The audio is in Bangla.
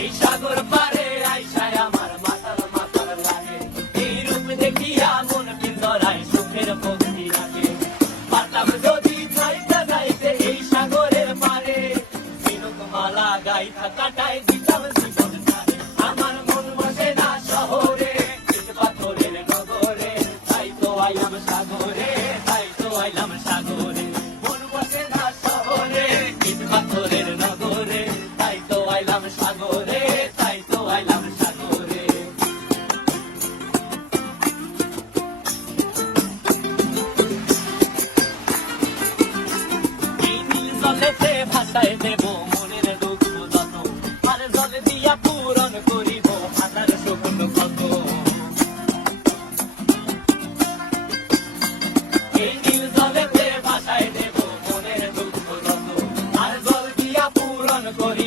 এই সাগর পারে আইসায় আমার মাতাল মাতাল লাগে, এই রূপ দেখিয়া মন পিঞ্জরায় সুখের পক্ষী রাখে। পারতাম যদি যাইতে যাইতে এই সাগরের পারে, ঝিনুক মালা গাইথা কাটায় দিতাম জীবন ধারে। আমার মন বসে না শহরে, ইট পাথরের নগরে, তাই তো আইলাম সাগরে, তাই তো আইলাম সাগরে। মন বসে না শহরে, ইট পাথরের নগরে, তাই তো আইলাম সাগরে, তাই তো আইলাম সাগরে। এই নীল জলেতে ভাসায় দেব মনের দুঃখ যত, আর জল দিয়া পূরণ করিব হাজার স্বপ্ন কত। এই নীল জলেতে ভাসায় দেব মনের দুঃখ যত, আর জল দিয়া পূরণ করিব